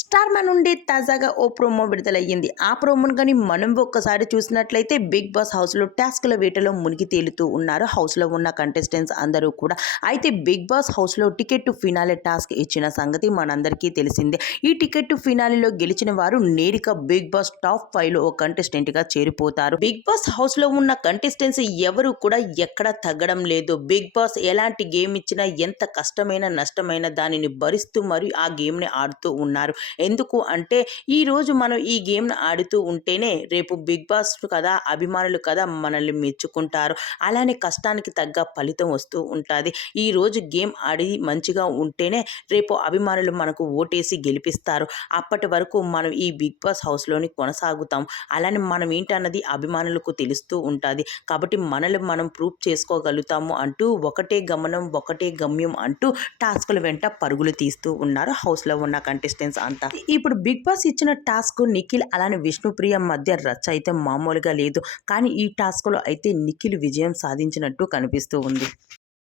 Star మా నుండి తాజాగా ఓ ప్రోమో విడుదలయ్యింది. ఆ ప్రోమోను కానీ మనం ఒక్కసారి చూసినట్లయితే బిగ్ బాస్ హౌస్లో టాస్క్ల వేటలో మునిగి తేలుతూ ఉన్నారు హౌస్లో ఉన్న కంటెస్టెంట్స్ అందరూ కూడా. అయితే బిగ్ బాస్ హౌస్లో టికెట్ టు ఫినాలే టాస్క్ ఇచ్చిన సంగతి మనందరికీ తెలిసిందే. ఈ టికెట్ టు ఫినాలేలో గెలిచిన వారు నేరుగా బిగ్ బాస్ టాప్ 5లో ఓ కంటెస్టెంట్గా చేరిపోతారు. బిగ్ బాస్ హౌస్లో ఉన్న కంటెస్టెంట్స్ ఎవరు కూడా ఎక్కడ తగ్గడం లేదు. బిగ్ బాస్ ఎలాంటి గేమ్ ఇచ్చినా ఎంత కష్టమైన నష్టమైన దానిని భరిస్తూ మరి ఆ గేమ్ని ఆడుతూ ఉన్నారు. ఎందుకు అంటే ఈరోజు మనం ఈ గేమ్ను ఆడుతూ ఉంటేనే రేపు బిగ్ బాస్ కదా, అభిమానులు కదా మనల్ని మెచ్చుకుంటారు. అలానే కష్టానికి తగ్గ ఫలితం వస్తూ ఉంటుంది. ఈరోజు గేమ్ ఆడి మంచిగా ఉంటేనే రేపు అభిమానులు మనకు ఓటేసి గెలిపిస్తారు. అప్పటి వరకు మనం ఈ బిగ్ బాస్ హౌస్లోని కొనసాగుతాం. అలానే మనం ఏంటన్నది అభిమానులకు తెలుస్తూ ఉంటుంది. కాబట్టి మనల్ని మనం ప్రూవ్ చేసుకోగలుగుతాము అంటూ ఒకటే గమనం ఒకటే గమ్యం అంటూ టాస్కుల వెంట పరుగులు తీస్తూ ఉన్నారు హౌస్లో ఉన్న కంటెస్టెంట్స్ అంతా. ఇప్పుడు బిగ్ బాస్ ఇచ్చిన టాస్క్ నిఖిల్ అలానే విష్ణుప్రియ మధ్య రచ్చ అయితే మామూలుగా లేదు. కానీ ఈ టాస్క్లో అయితే నిఖిల్ విజయం సాధించినట్టు కనిపిస్తూ ఉంది.